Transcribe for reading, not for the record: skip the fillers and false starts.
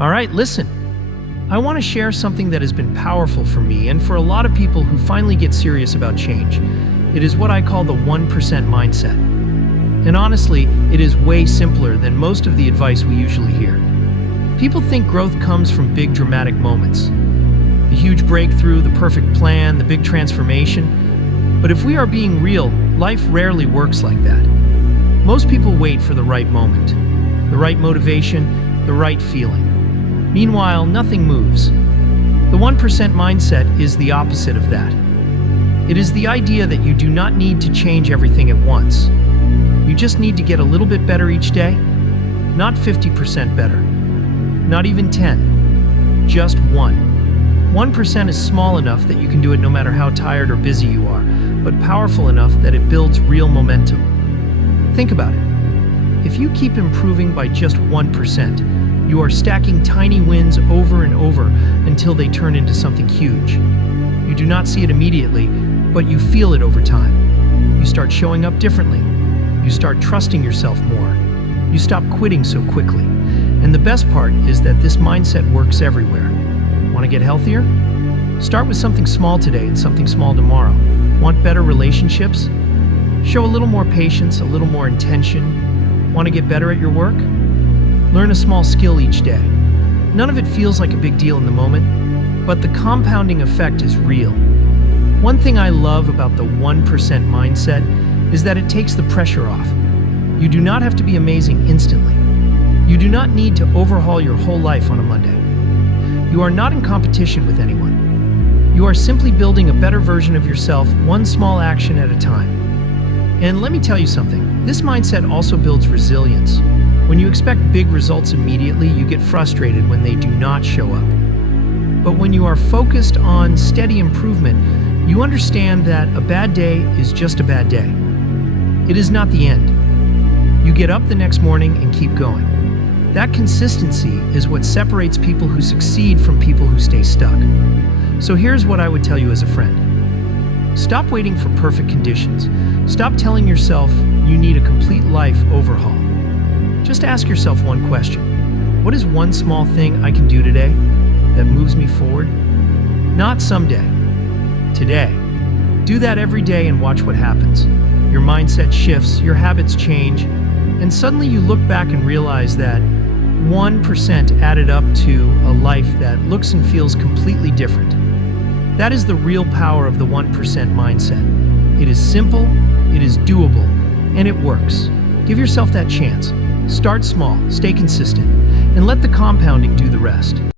All right, listen. I want to share something that has been powerful for me and for a lot of people who finally get serious about change. It is what I call the 1% mindset. And honestly, it is way simpler than most of the advice we usually hear. People think growth comes from big dramatic moments. The huge breakthrough, the perfect plan, the big transformation. But if we are being real, life rarely works like that. Most people wait for the right moment, the right motivation, the right feeling. Meanwhile, nothing moves. The 1% mindset is the opposite of that. It is the idea that you do not need to change everything at once. You just need to get a little bit better each day. Not 50% better. Not even 10. Just 1. 1% is small enough that you can do it no matter how tired or busy you are, but powerful enough that it builds real momentum. Think about it. If you keep improving by just 1%, you are stacking tiny wins over and over until they turn into something huge. You do not see it immediately, but you feel it over time. You start showing up differently. You start trusting yourself more. You stop quitting so quickly. And the best part is that this mindset works everywhere. Want to get healthier? Start with something small today and something small tomorrow. Want better relationships? Show a little more patience, a little more intention. Want to get better at your work? Learn a small skill each day. None of it feels like a big deal in the moment, but the compounding effect is real. One thing I love about the 1% mindset is that it takes the pressure off. You do not have to be amazing instantly. You do not need to overhaul your whole life on a Monday. You are not in competition with anyone. You are simply building a better version of yourself, one small action at a time. And let me tell you something, this mindset also builds resilience. When you expect big results immediately, you get frustrated when they do not show up. But when you are focused on steady improvement, you understand that a bad day is just a bad day. It is not the end. You get up the next morning and keep going. That consistency is what separates people who succeed from people who stay stuck. So here's what I would tell you as a friend. Stop waiting for perfect conditions. Stop telling yourself you need a complete life overhaul. Just ask yourself one question. What is one small thing I can do today that moves me forward? Not someday. Today. Do that every day and watch what happens. Your mindset shifts, your habits change, and suddenly you look back and realize that 1% added up to a life that looks and feels completely different. That is the real power of the 1% mindset. It is simple, it is doable, and it works. Give yourself that chance. Start small, stay consistent, and let the compounding do the rest.